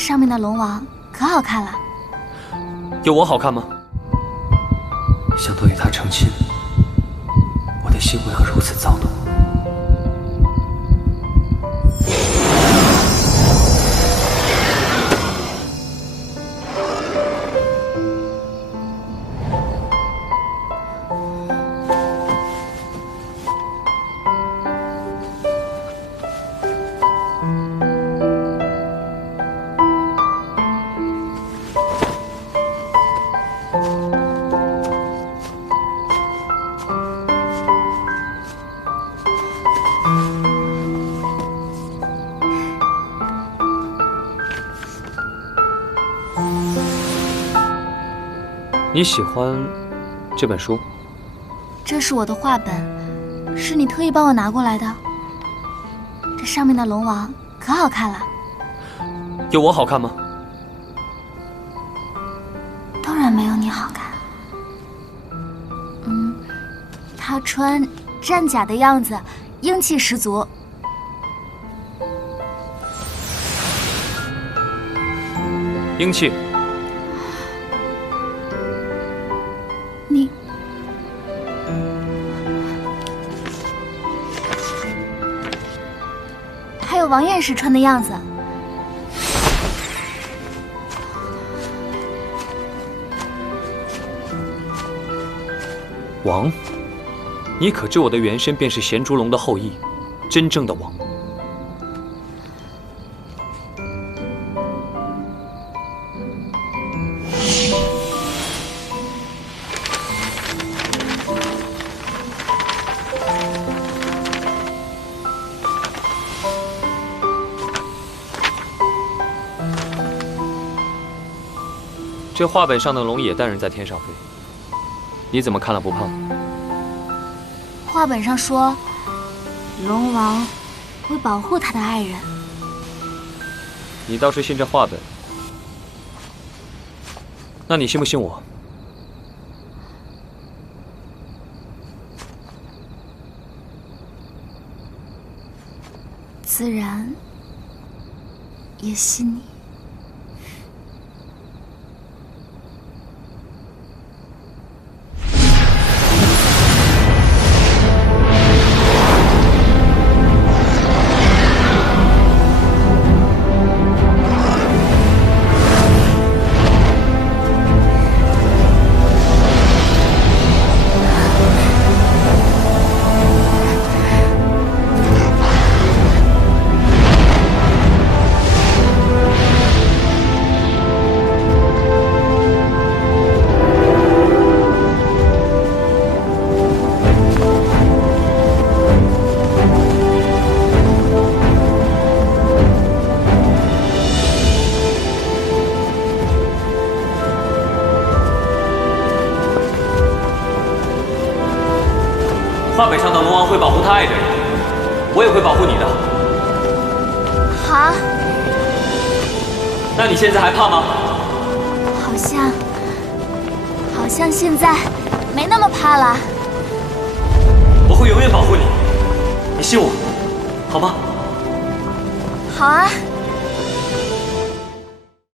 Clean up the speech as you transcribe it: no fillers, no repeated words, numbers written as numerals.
上面的龙王可好看了。有我好看吗？想到与他成亲，我的心为何如此躁动？你喜欢这本书？这是我的画本，是你特意帮我拿过来的。这上面的龙王可好看了。有我好看吗？当然没有你好看。他穿战甲的样子，英气十足。英气。你还有王艳时穿的样子。王，你可知我的原身便是咸竹龙的后裔，真正的王。这画本上的龙也带人在天上飞，你怎么看了不怕？画本上说，龙王会保护他的爱人。你倒是信这画本，那你信不信我？自然也信你。画本上的龙王会保护他爱的人，我也会保护你的。好。那你现在还怕吗？好像现在没那么怕了。我会永远保护你，你信我，好吗？好啊。